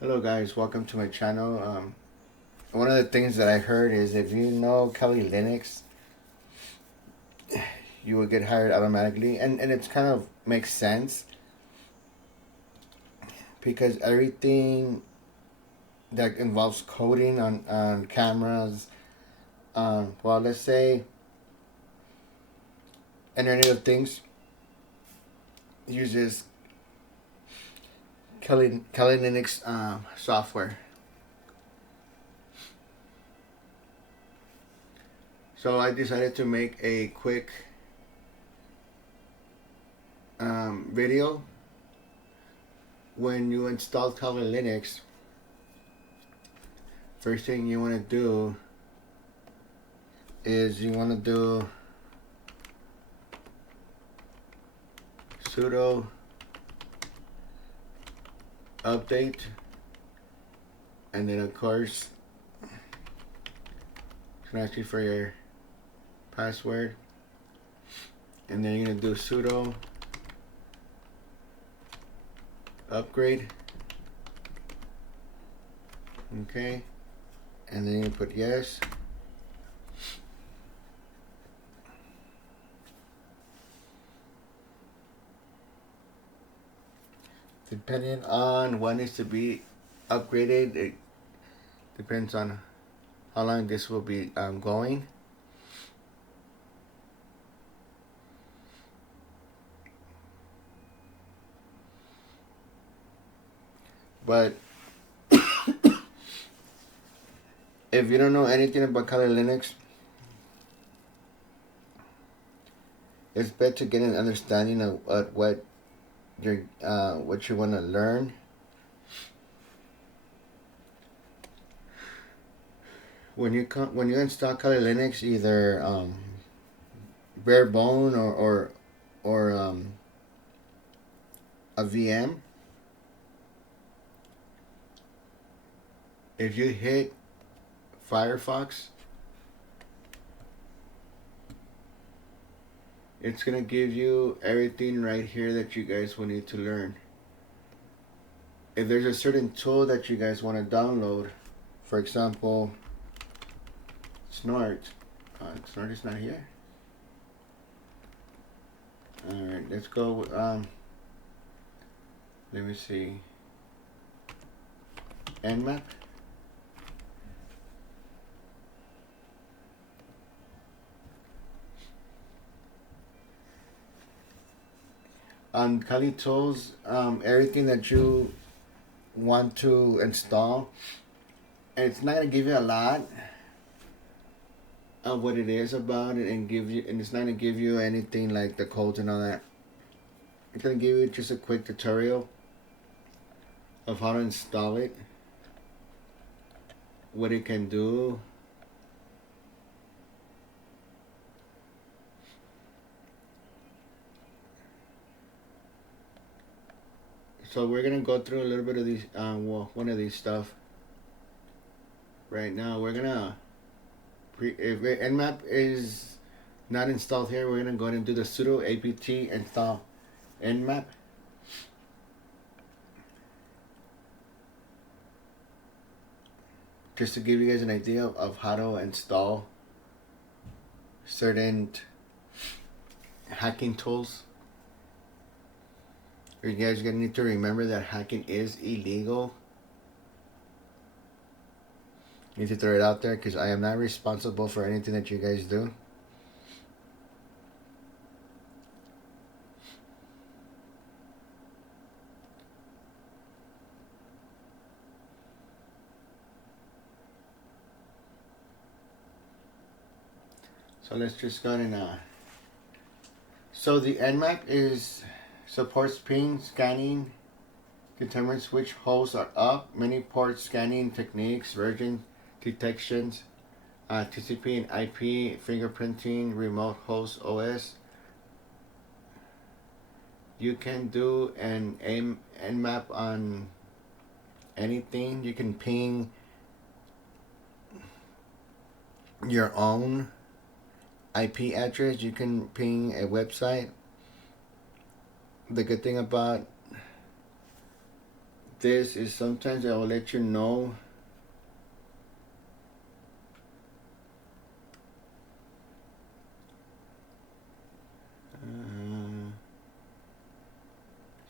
Hello guys, welcome to my channel. One of the things that I heard is if you know Kali Linux, you will get hired automatically, and it's kind of makes sense because everything that involves coding on cameras, well, let's say Internet of Things uses Kali Linux software. So I decided to make a quick video. When you install Kali Linux, first thing you want to do is you want to do sudo update, and then of course it's gonna ask you for your password, and then you're gonna do sudo upgrade. Okay, and then you put yes. Depending on what needs to be upgraded, it depends on how long this will be going. But if you don't know anything about Kali Linux, it's better to get an understanding of what you want to learn. When you install Kali Linux, either bare bone or a VM, if you hit Firefox, it's gonna give you everything right here that you guys will need to learn. If there's a certain tool that you guys want to download, for example, Snort. Snort is not here. Alright, let's go. Let me see. Nmap. On Kali Tools, everything that you want to install, and it's not gonna give you a lot of what it is about it, and it's not gonna give you anything like the codes and all that. It's gonna give you just a quick tutorial of how to install it, what it can do. So we're gonna go through a little bit of these, one of these stuff right now. We're gonna if Nmap is not installed here, we're gonna go ahead and do the sudo apt install Nmap. Just to give you guys an idea of how to install certain hacking tools. You guys are gonna need to remember that hacking is illegal. I need to throw it out there because I am not responsible for anything that you guys do. So let's just go ahead and so the Nmap supports ping scanning, determines which hosts are up, many port scanning techniques, version detections, TCP and IP, fingerprinting, remote host OS. You can do an Nmap on anything. You can ping your own IP address. You can ping a website. The good thing about this is sometimes I will let you know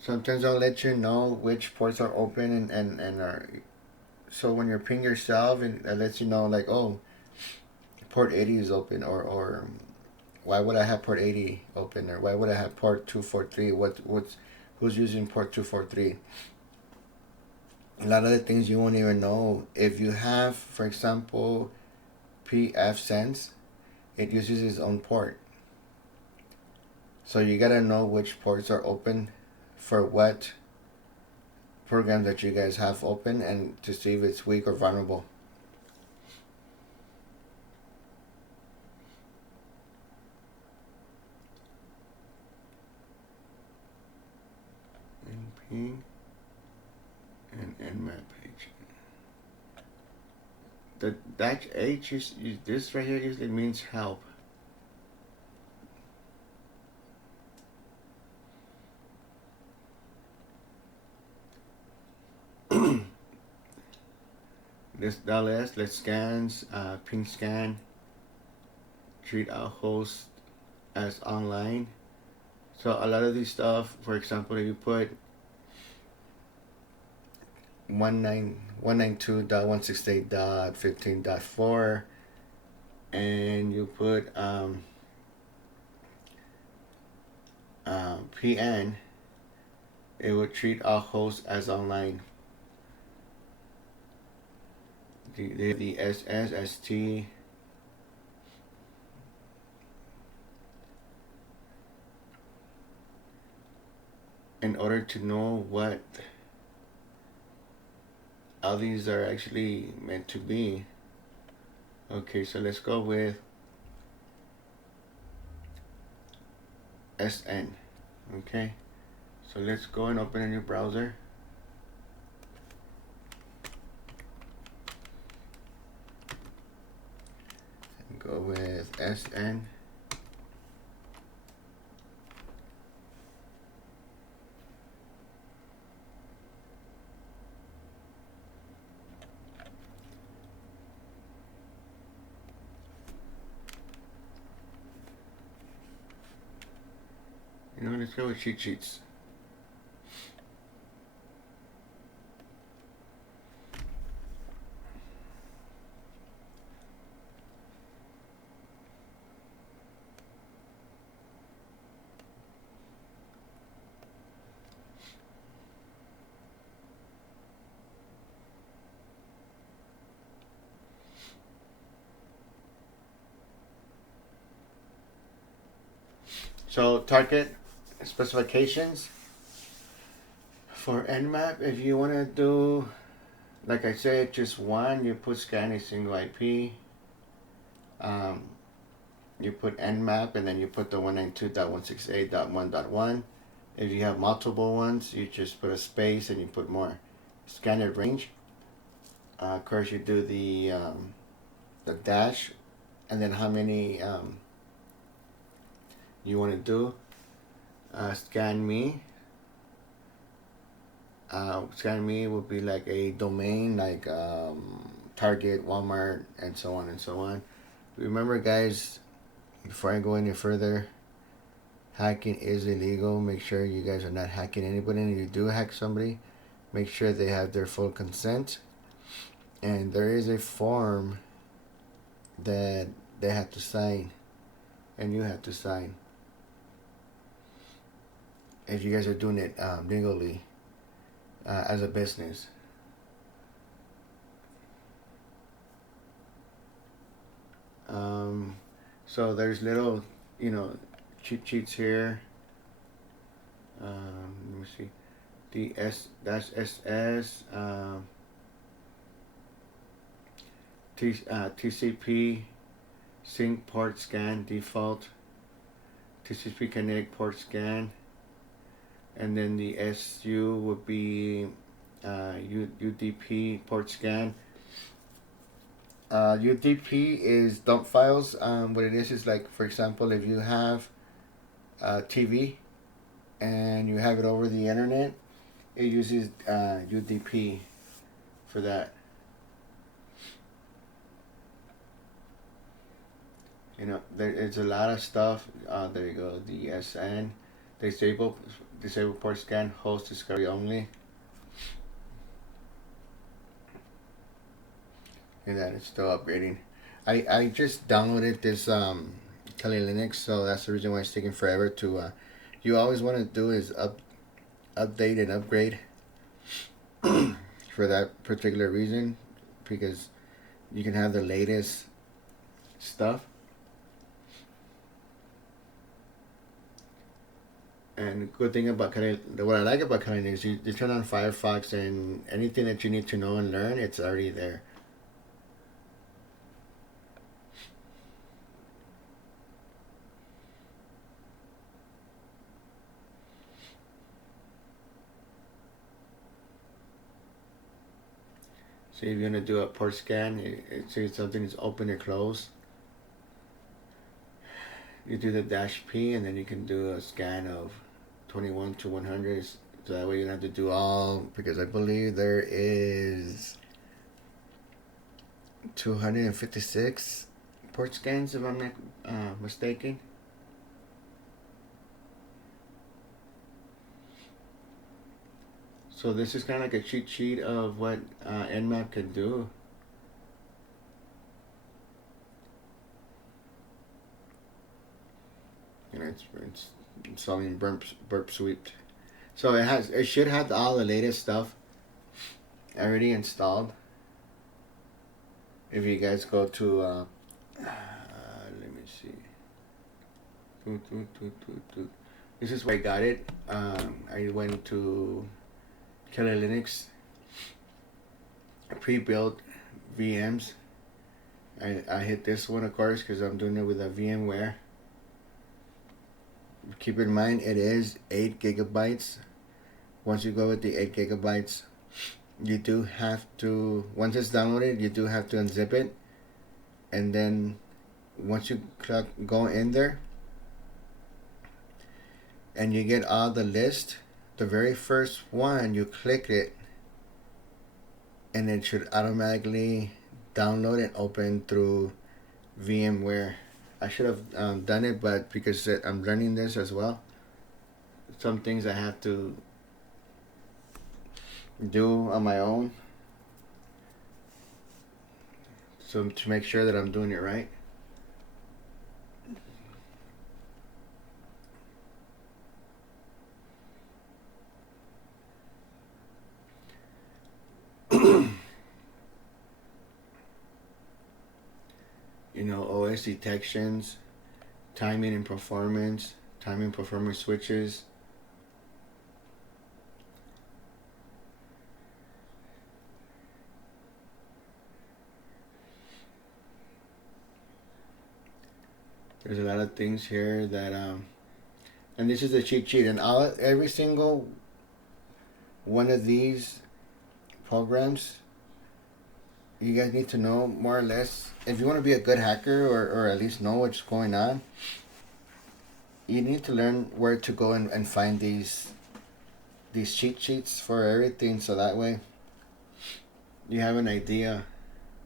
sometimes I'll let you know which ports are open and are, so when you're ping yourself and it lets you know like, oh, port 80 is open, or why would I have port 80 open, or why would I have port 243, who's using port 243. A lot of the things you won't even know. If you have, for example, PF Sense, it uses its own port. So you gotta know which ports are open for what programs that you guys have open, and to see if it's weak or vulnerable. NP and Nmap page. The dash H is this right here usually means help. This .ls, let's scans, ping scan, treat our host as online. So a lot of these stuff, for example, if you put 192.168.15.4 and you put PN, it would treat our host as online. The SSST in order to know what all these are actually meant to be. Okay, so let's go with SN. Okay, so let's go and open a new browser. Go with SN. You know, let's go with cheat sheets. So target specifications for Nmap, if you want to do, like I said, just one, you put scan a single IP. You put Nmap and then you put the 192.168.1.1. If you have multiple ones, you just put a space and you put more. Scanner range. Of course, you do the dash, and then how many you want to do. Scan me. Scan me would be like a domain, like Target, Walmart, and so on and so on. Remember, guys, before I go any further, hacking is illegal. Make sure you guys are not hacking anybody. And if you do hack somebody, make sure they have their full consent. And there is a form that they have to sign, and you have to sign, if you guys are doing it legally as a business. So there's little, cheat sheets here. Let me see. DSS, TCP sync port scan default, TCP kinetic port scan, and then the SU would be UDP port scan. UDP is dump files. What it is like, for example, if you have TV and you have it over the internet, it uses UDP for that. You know, it's a lot of stuff. There you go. The SN, disable port scan, host discovery only. And that it's still upgrading. I just downloaded this Kali Linux, so that's the reason why it's taking forever to. You always want to do is update and upgrade for that particular reason, because you can have the latest stuff. And the good thing about what I like about Kali is you turn on Firefox, and anything that you need to know and learn, it's already there. So if you're gonna do a port scan, it says something is open or closed. You do the -P, and then you can do a scan of 21 to 100. So that way you don't have to do all, because I believe there is 256 port scans, if I'm not mistaken. So this is kind of like a cheat sheet of what Nmap can do. You know, it's installing burp sweep. So it should have all the latest stuff already installed. If you guys go to let me see. This is where I got it. I went to Kali Linux, pre-built VMs. I hit this one, of course, because I'm doing it with a VMware. Keep in mind, it is 8 gigabytes. Once you go with the 8 gigabytes, you do have to, once it's downloaded, you do have to unzip it. And then once you go in there and you get all the list, the very first one, you click it, and it should automatically download and open through VMware. I should have done it, but because I'm learning this as well, some things I have to do on my own, so to make sure that I'm doing it right. You know, OS detections, timing and performance switches. There's a lot of things here that and this is the cheat sheet, and every single one of these programs, you guys need to know more or less. If you want to be a good hacker, or at least know what's going on, you need to learn where to go and find these cheat sheets for everything, so that way you have an idea.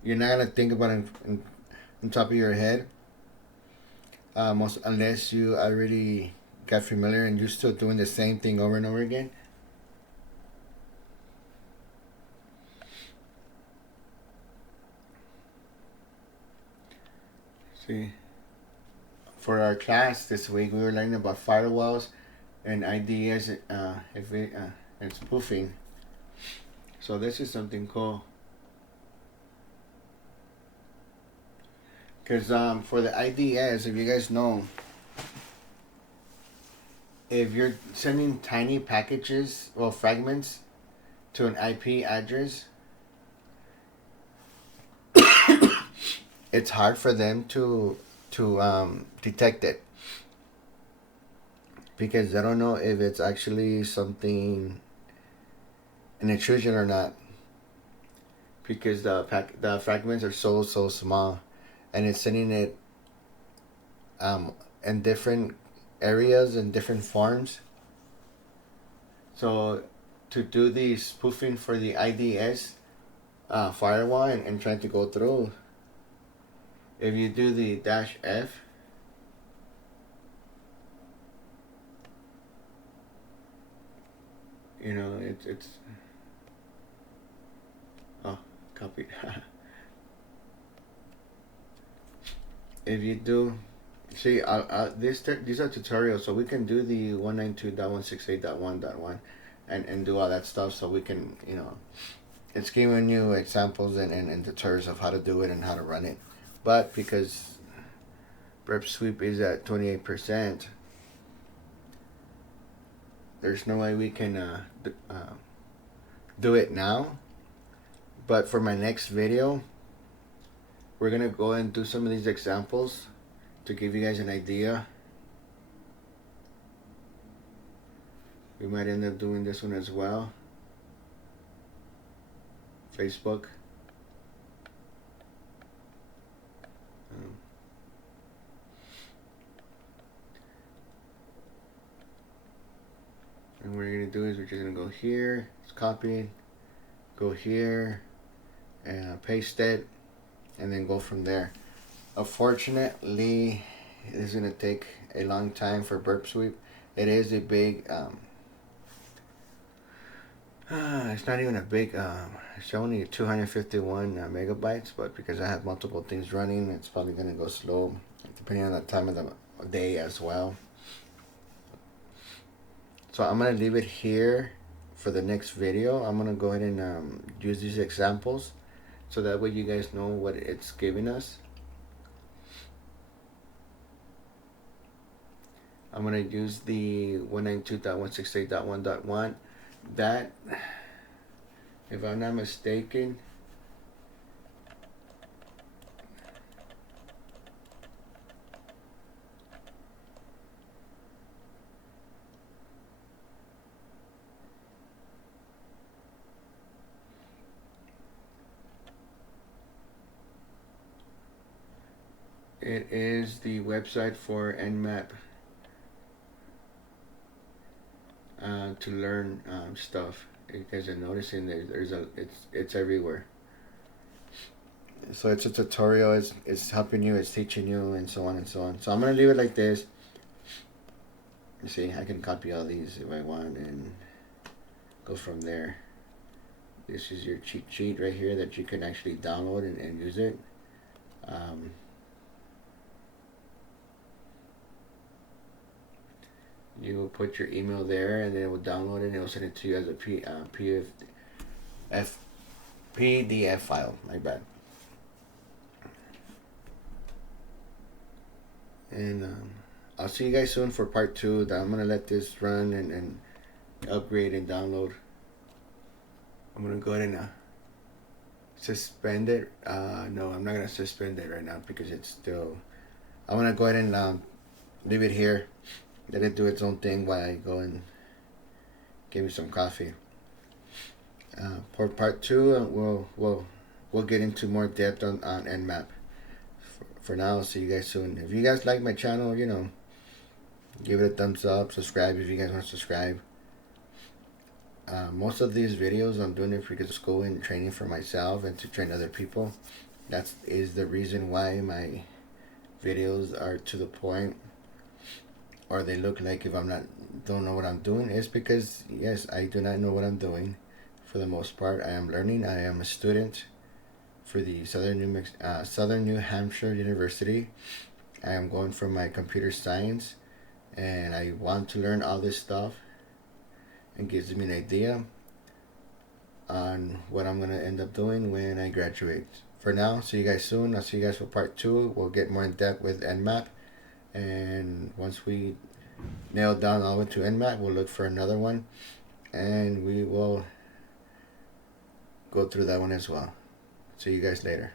You're not gonna think about it on top of your head, unless you already got familiar and you're still doing the same thing over and over again. See, for our class this week, we were learning about firewalls and IDS and spoofing. So this is something cool. Because for the IDS, if you guys know, if you're sending tiny packages or fragments to an IP address, it's hard for them to detect it, because they don't know if it's actually something, an intrusion or not, because the fragments are so small, and it's sending it in different areas and different forms. So to do the spoofing for the IDS firewall and trying to go through. If you do the -F, you know, it's oh, copied. If you do, see, these are tutorials, so we can do the 192.168.1.1 and do all that stuff, so we can, you know, it's giving you examples and tutorials of how to do it and how to run it. But because burp sweep is at 28%, there's no way we can do it now. But for my next video, we're gonna go and do some of these examples to give you guys an idea. We might end up doing this one as well. Facebook. And what we're gonna do is we're just gonna go here, it's copied, go here, and paste it, and then go from there. Unfortunately, it is gonna take a long time for burp sweep. It is a big it's not even a big it's only 251 megabytes, but because I have multiple things running, it's probably gonna go slow depending on the time of the day as well. So I'm gonna leave it here for the next video. I'm gonna go ahead and use these examples so that way you guys know what it's giving us. I'm gonna use the 192.168.1.1. That, if I'm not mistaken, it is the website for Nmap to learn stuff. You guys are noticing it's everywhere. So it's a tutorial. It's helping you. It's teaching you, and so on and so on. So I'm gonna leave it like this. You see, I can copy all these if I want and go from there. This is your cheat sheet right here that you can actually download and use it. You will put your email there, and then it will download it, and it will send it to you as a PDF file. My bad. And I'll see you guys soon for part 2. That I'm gonna let this run and upgrade and download. I'm gonna go ahead and suspend it. No, I'm not gonna suspend it right now because it's still. I'm gonna go ahead and leave it here. Let it do its own thing while I go and give me some coffee. For part 2, we'll get into more depth on Nmap. For now, I'll see you guys soon. If you guys like my channel, you know, give it a thumbs up. Subscribe if you guys want to subscribe. Most of these videos I'm doing it because of school and training for myself and to train other people. That is the reason why my videos are to the point, or they look like if don't know what I'm doing. It's because, yes, I do not know what I'm doing. For the most part, I am learning. I am a student for the Southern New Hampshire University. I am going for my computer science, and I want to learn all this stuff. It gives me an idea on what I'm gonna end up doing when I graduate. For now, see you guys soon. I'll see you guys for part 2. We'll get more in depth with Nmap. And once we nail down all the way to Nmap, we'll look for another one, and we will go through that one as well. See you guys later.